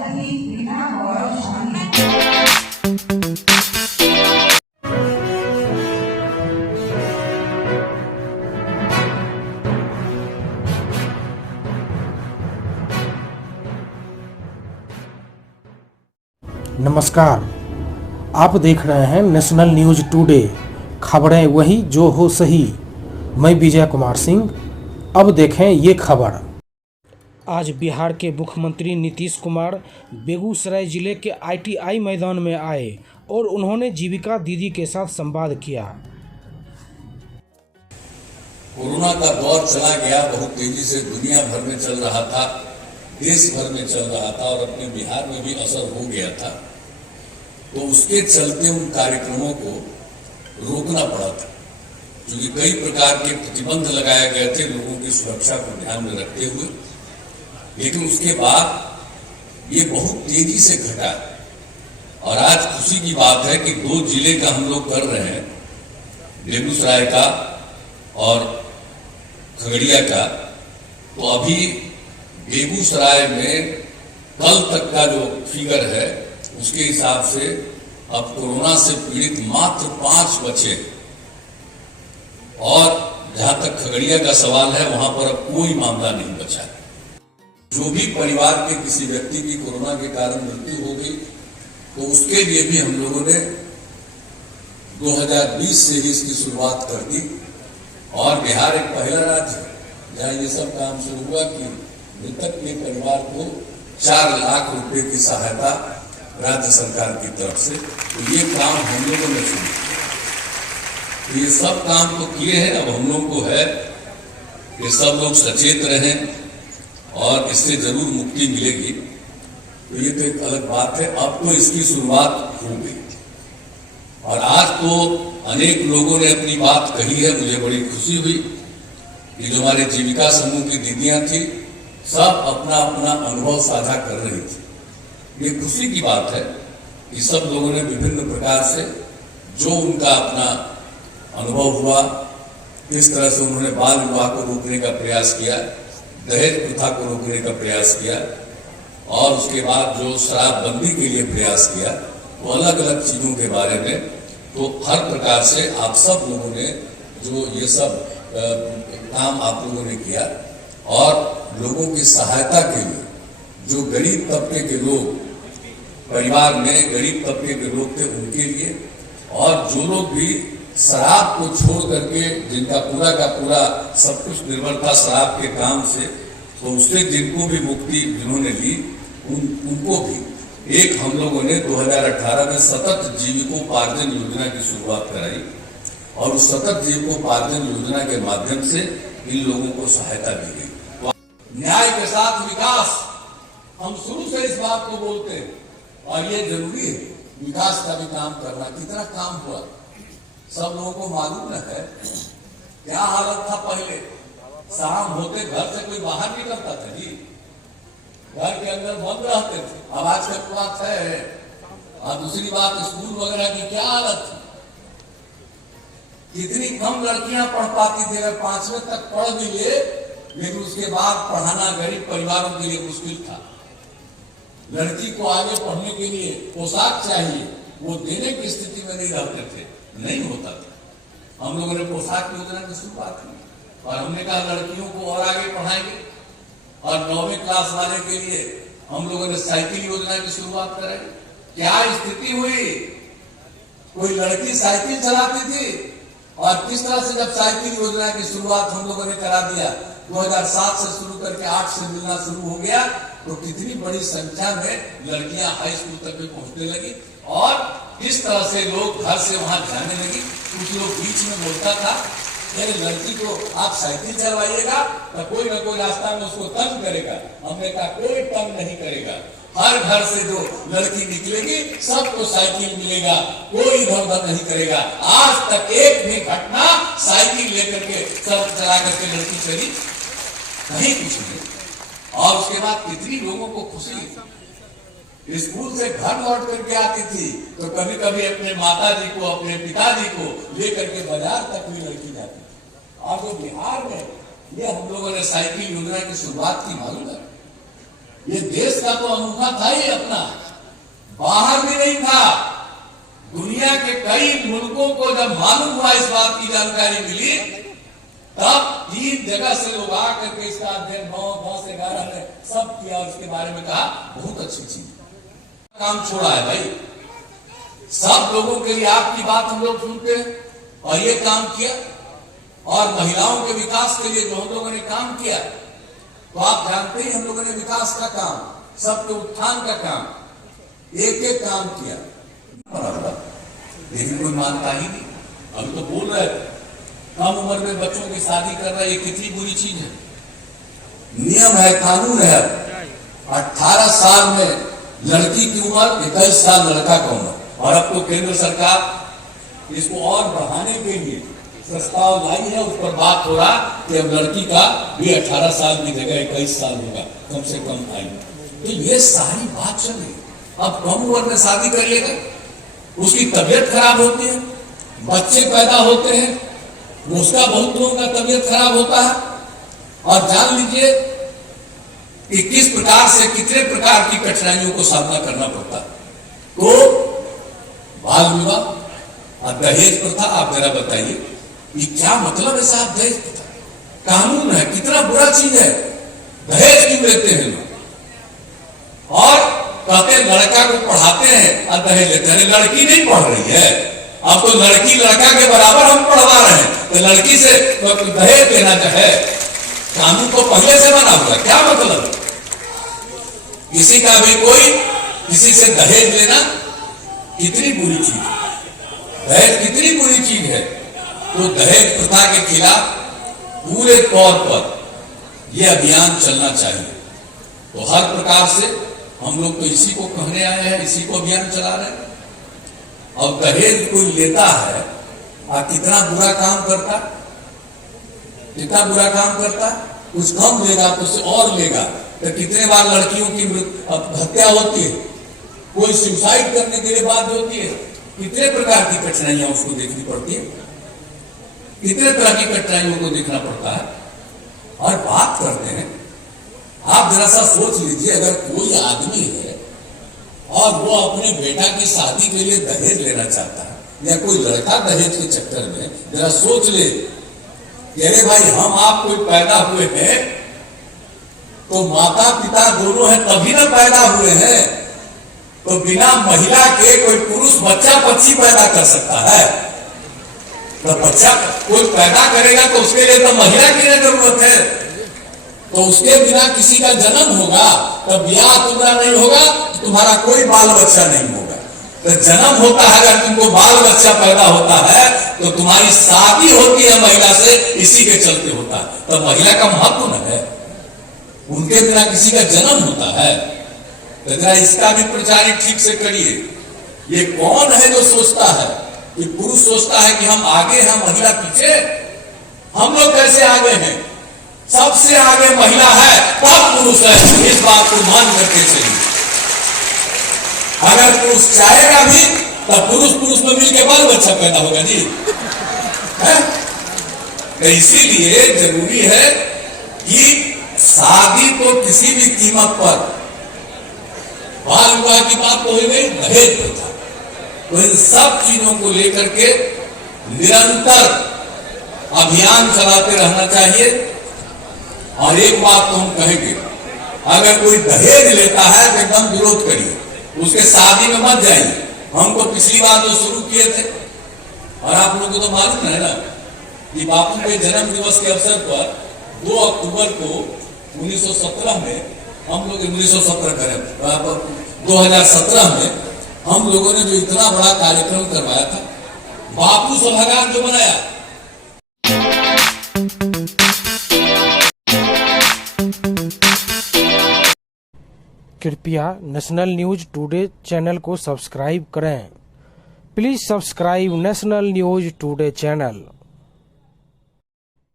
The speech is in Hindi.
नमस्कार, आप देख रहे हैं नेशनल न्यूज टुडे, खबरें वही जो हो सही। मैं विजय कुमार सिंह। अब देखें ये खबर। आज बिहार के मुख्यमंत्री नीतीश कुमार बेगूसराय जिले के ITI मैदान में आए और उन्होंने जीविका दीदी के साथ संवाद किया। कोरोना का दौर चला गया, बहुत तेजी से दुनिया भर में चल रहा था, देश भर में चल रहा था और अपने बिहार में भी असर हो गया था। तो उसके चलते उन कार्यक्रमों को रोकना पड़ा था, क्योंकि कई प्रकार के प्रतिबंध लगाए गए थे लोगों की सुरक्षा को ध्यान में रखते हुए। लेकिन उसके बाद ये बहुत तेजी से घटा और आज खुशी की बात है कि 2 जिले का हम लोग कर रहे हैं, बेगूसराय का और खगड़िया का। तो अभी बेगूसराय में कल तक का जो फिगर है उसके हिसाब से अब कोरोना से पीड़ित मात्र 5 बचे और जहां तक खगड़िया का सवाल है वहां पर अब कोई मामला नहीं बचा। जो भी परिवार के किसी व्यक्ति की कोरोना के कारण मृत्यु हो गई तो उसके लिए भी हम लोगों ने 2020 से ही इसकी शुरुआत कर दी और बिहार एक पहला राज्य है जहां ये सब काम शुरू हुआ कि मृतक के परिवार को 4 लाख रुपए की सहायता राज्य सरकार की तरफ से। तो ये काम हम लोगों ने शुरू किया। तो ये सब काम तो किए हैं, अब हम लोग को है कि सब लोग सचेत रहें और इससे जरूर मुक्ति मिलेगी। तो ये तो एक अलग बात है, अब तो इसकी शुरुआत हो गई और आज तो अनेक लोगों ने अपनी बात कही है। मुझे बड़ी खुशी हुई कि जो हमारे जीविका समूह की दीदियां थी सब अपना अपना अनुभव साझा कर रही थी। ये खुशी की बात है कि सब लोगों ने विभिन्न प्रकार से जो उनका अपना अनुभव हुआ, किस तरह से उन्होंने बाल विवाह को रोकने का प्रयास किया, दहेज प्रथा को रोकने का प्रयास किया और उसके बाद जो शराबबंदी के लिए प्रयास किया, तो अलग अलग चीजों के बारे में। तो हर प्रकार से आप सब लोगों ने जो ये सब काम आप लोगों ने किया और लोगों की सहायता के लिए जो गरीब तबके के लोग परिवार में गरीब तबके के लोग थे उनके लिए, और जो लोग भी शराब को छोड़ करके जिनका पूरा का पूरा सब कुछ निर्भर था शराब के काम से, तो उससे जिनको भी मुक्ति जिन्होंने ली उनको भी एक हम लोगों ने 2018 में सतत जीविकोपार्जन योजना की शुरुआत कराई और उस सतत जीविकोपार्जन योजना के माध्यम से इन लोगों को सहायता दी गई। न्याय के साथ विकास, हम शुरू से इस बात को बोलते हैं और ये जरूरी है। विकास का भी काम करना, कितना काम हुआ सब लोगों को मालूम न है। क्या हालत था पहले, शाम होते घर से कोई बाहर निकलता था जी, घर के अंदर बंद रहते थे। अब आज की बात है। और दूसरी बात स्कूल वगैरह की क्या हालत थी, कितनी कम लड़कियां पढ़ पाती थी। अगर 5वीं तक पढ़ भी ले लेकिन उसके बाद पढ़ाना गरीब परिवारों के लिए मुश्किल था। लड़की को आगे पढ़ने के लिए पोशाक चाहिए, वो देने की स्थिति में नहीं रहते थे, नहीं होता था। हम लोगों ने पोशाक योजना की शुरुआत की और हमने कहा लड़कियों को और आगे पढ़ाएंगे और 9वीं क्लास वाले के लिए हम लोगों ने साइकिल योजना की शुरुआत कराई। क्या स्थिति हुई, कोई लड़की साइकिल चलाती थी और किस तरह से जब साइकिल योजना की शुरुआत हम लोगों ने करा दिया, 2007 से शुरू करके 8 से मिलना शुरू हो गया, तो कितनी बड़ी संख्या में लड़कियां हाई स्कूल तक में पहुंचने लगी और किस तरह से लोग घर से वहां जाने लगी। कुछ लोग बीच में बोलता था कि लड़की को आप साइकिल चलवाइएगा तो कोई ना कोई रास्ता में उसको तंग करेगा। हमने कहा कोई तंग नहीं करेगा, हर घर से जो लड़की निकलेगी सबको साइकिल मिलेगा, कोई इधर उधर नहीं करेगा। आज तक एक भी घटना साइकिल लेकर के सड़क चला करके लड़की चली कहीं कुछ नहीं। और उसके बाद कितनी लोगों को खुशी, स्कूल से घर लौट करके आती थी तो कभी कभी अपने माता जी को अपने पिताजी को लेकर के बाजार तक भी लड़की जाती थी। और जो बिहार में ये हम लोगों ने साइकिल योजना की शुरुआत की, मालूम है ये देश का तो अनूठा था ही अपना, बाहर भी नहीं था। दुनिया के कई मुल्कों को जब मालूम हुआ, इस बात की जानकारी मिली, तब 3 जगह से लोग आकर के इसका अध्ययन 9, 10, 11 ने सब किया और इसके बारे में कहा बहुत अच्छी चीज। काम छोड़ा है भाई, सब लोगों के लिए आपकी बात हम लोग सुनते हैं और ये काम किया। और महिलाओं के विकास के लिए जो हम लोगों ने काम किया, तो आप जानते ही हम लोगों ने विकास का काम, सबके उत्थान का काम, एक एक काम किया, लेकिन कोई मानता ही नहीं। अभी तो बोल रहे कम उम्र में बच्चों की शादी कर रहे, ये कितनी बुरी चीज है। नियम है, कानून है, 18 साल में लड़की की उम्र, 21 साल लड़का का उम्र। और अब तो केंद्र सरकार इसको और बढ़ाने के लिए प्रस्ताव लाई है, उस पर बात हो रहा कि अब लड़की का भी 18 साल की जगह 21 साल होगा, कम से कम आयु। तो ये सारी बात चल रही। अब कम उम्र में शादी कर लेगा, उसकी तबीयत खराब होती है, बच्चे पैदा होते हैं, उसका बहुत लोगों का तबीयत खराब होता है। और जान लीजिए कि किस प्रकार से, कितने प्रकार की कठिनाइयों को सामना करना पड़ता है। तो बाल विवाह और दहेज प्रथा, आप जरा बताइए ये क्या मतलब है साहब? दहेज प्रथा कानून है, कितना बुरा चीज है। दहेज क्यों लेते हैं लोग? और कहते हैं लड़का को पढ़ाते हैं और दहेज लेते हैं। लड़की नहीं पढ़ रही है, अब तो लड़की लड़का के बराबर हम पढ़वा रहे हैं, तो लड़की से दहेज लेना जो है, कानून तो पहले से बना हुआ, क्या मतलब? किसी का भी कोई किसी से दहेज लेना कितनी बुरी चीज है, दहेज कितनी बुरी चीज है। तो दहेज प्रथा के खिलाफ पूरे तौर पर यह अभियान चलना चाहिए। तो हर प्रकार से हम लोग तो इसी को कहने आए हैं, इसी को अभियान चला रहे हैं। और दहेज कोई लेता है और कितना बुरा काम करता, कितना बुरा काम करता, कुछ कम लेगा तो उससे और लेगा। तो कितने बार लड़कियों की हत्या होती है, कोई सुसाइड करने के लिए बाध्य होती है। कितने प्रकार की कठिनाइयां उसको देखनी पड़ती है, कितने तरह की कठिनाइयों को देखना पड़ता है। और बात करते हैं, आप जरा सा सोच लीजिए, अगर कोई आदमी है और वो अपने बेटा की शादी के लिए दहेज लेना चाहता है, या कोई लड़का दहेज के चक्कर में, जरा सोच ले कि अरे भाई हम आप कोई पैदा हुए हैं तो माता पिता दोनों हैं तभी ना पैदा हुए हैं। तो बिना महिला के कोई पुरुष बच्चा बच्ची पैदा कर सकता है? तो बच्चा कोई पैदा करेगा तो उसके लिए तो महिला की जरूरत है। तो उसके बिना किसी का जन्म होगा, तो ब्याह तुम्हारा नहीं होगा, तो तुम्हारा कोई बाल बच्चा नहीं होगा। तो जन्म होता है, अगर तुमको बाल बच्चा पैदा होता है तो तुम्हारी शादी होती है महिला से, इसी के चलते होता है। तो महिला का महत्व न है, उनके बिना किसी का जन्म होता है। तो जरा इसका भी प्रचार ठीक से करिए। ये कौन है जो सोचता है कि पुरुष सोचता है कि हम आगे हैं, महिला पीछे? हम लोग कैसे आगे हैं? सबसे आगे महिला है, तब पुरुष है। इस बात को मान करके चलिए। अगर पुरुष चाहेगा भी तब पुरुष में मिलकर बाल बच्चा पैदा होगा जी, है? तो इसीलिए जरूरी है कि शादी तो किसी भी कीमत पर, बाल विवाह की बात तो हो गई, दहेज प्रथा, तो इन सब चीजों को लेकर के निरंतर अभियान चलाते रहना चाहिए। और एक बात तो हम कहेंगे, अगर कोई दहेज लेता है तो एकदम विरोध करिए, उसके शादी में मत जाइए। हम तो पिछली बार जो शुरू किए थे, और आप लोगों को तो मालूम है ना कि बापू के जन्म दिवस के अवसर पर 2 अक्टूबर को 1917 में हम लोग 1917 करें 2017 में हम लोगों ने जो इतना बड़ा कार्यक्रम करवाया था, बापू सभागार जो बनाया, कृपया नेशनल न्यूज टुडे चैनल को सब्सक्राइब करें। Please subscribe national news today channel.